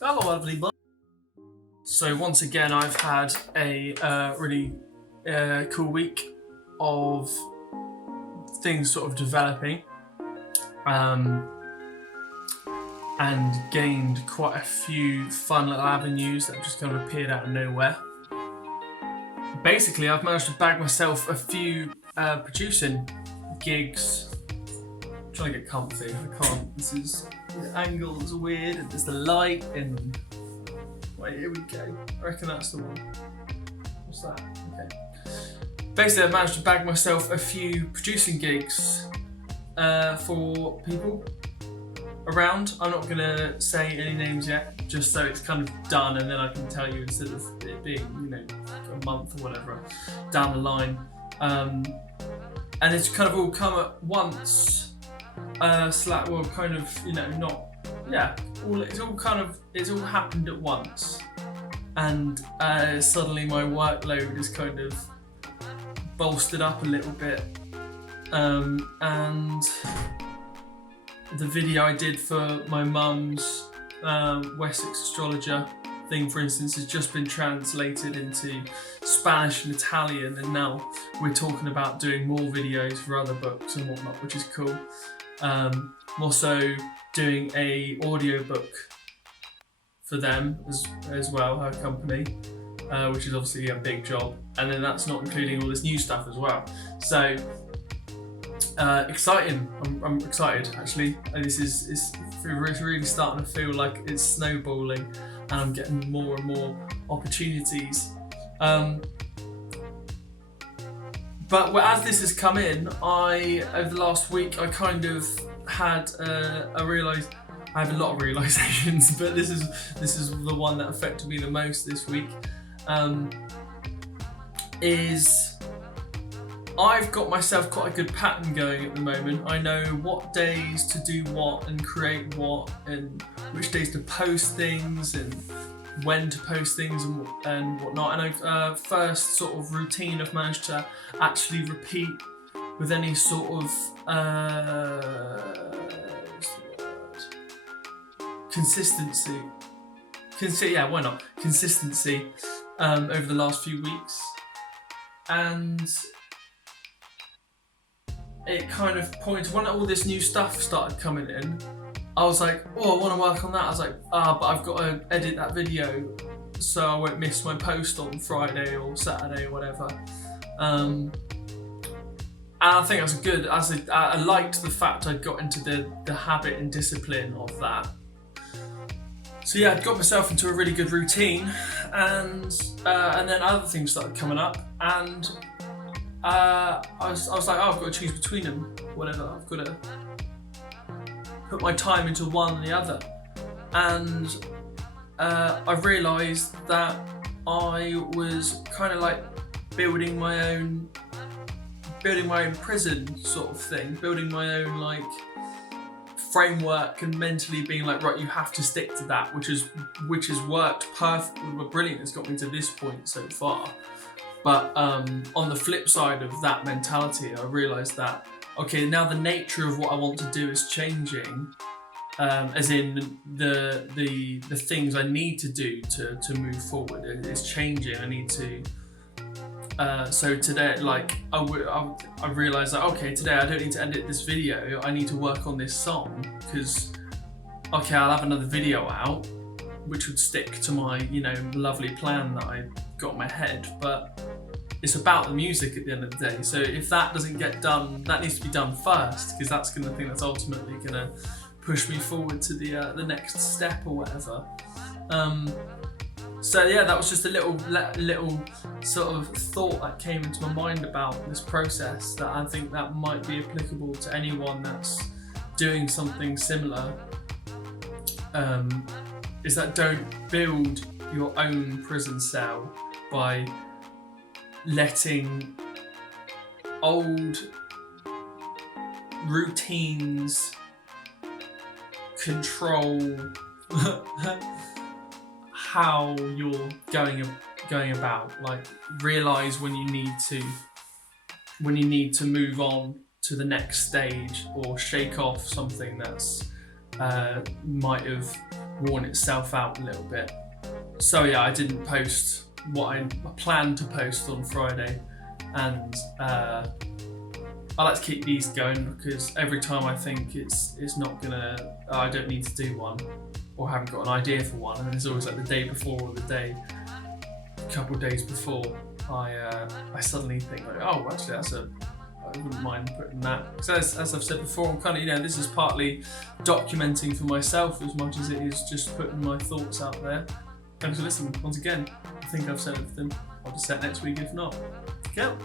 Hello, everybody. So once again, I've had a really cool week of things sort of developing, and gained quite a few fun little avenues that just kind of appeared out of nowhere. Basically, I've managed to bag myself a few producing gigs. I'm trying to get comfy. I can't. The angles are weird, and there's the light, and wait, here we go. I reckon that's the one. What's that? Okay. Basically, I've managed to bag myself a few producing gigs for people around. I'm not gonna say any names yet, just so it's kind of done, and then I can tell you instead of it being, a month or whatever down the line. And it's kind of all come at once. It's all happened at once, and suddenly my workload is kind of bolstered up a little bit, and the video I did for my mum's Wessex astrologer thing, for instance, has just been translated into Spanish and Italian, and now we're talking about doing more videos for other books and whatnot, which is cool. I'm also doing a audiobook for them as well, her company, which is obviously a big job, and then that's not including all this new stuff as well. So exciting. I'm excited actually. This is really starting to feel like it's snowballing, and I'm getting more and more opportunities. But as this has come in, over the last week, I kind of had I have a lot of realizations, but this is the one that affected me the most this week. Is I've got myself quite a good pattern going at the moment. I know what days to do what and create what, and which days to post things and when to post things and whatnot. And I've first sort of routine I've managed to actually repeat with any sort of consistency. Why not? Consistency over the last few weeks. And it kind of pointed, when all this new stuff started coming in, I was like, I want to work on that. I was like, but I've got to edit that video so I won't miss my post on Friday or Saturday or whatever. And I think that's good. I liked the fact I got into the habit and discipline of that. So yeah, I got myself into a really good routine, and then other things started coming up, and I was like, I've got to choose between them, whatever. I've got to put my time into one or the other, and I realised that I was kind of like building my own prison sort of thing, building my own like framework, and mentally being like, right, you have to stick to that, which has worked perfectly, brilliant. It's got me to this point so far. But on the flip side of that mentality, I realised that, okay, now the nature of what I want to do is changing, as in the things I need to do to move forward is changing. I need to. So today, like I realised that, okay, today I don't need to edit this video. I need to work on this song, because okay, I'll have another video out, which would stick to my lovely plan that I got in my head, but it's about the music at the end of the day. So if that doesn't get done, that needs to be done first, because that's the thing that's ultimately gonna push me forward to the next step or whatever. So yeah, that was just a little sort of thought that came into my mind about this process, that I think that might be applicable to anyone that's doing something similar. Is that don't build your own prison cell by letting old routines control how you're going about. Like, realize when you need to move on to the next stage, or shake off something that's might have worn itself out a little bit. So yeah, I didn't post what I planned to post on Friday, and I like to keep these going because every time I think it's not gonna, I don't need to do one, or haven't got an idea for one, and it's always like the day before or a couple of days before, I suddenly think like, oh, actually I wouldn't mind putting that. Because as I've said before, I'm kind of, this is partly documenting for myself as much as it is just putting my thoughts out there. Thanks for listening. Once again, I think I've said everything. I'll just set next week if not. Go.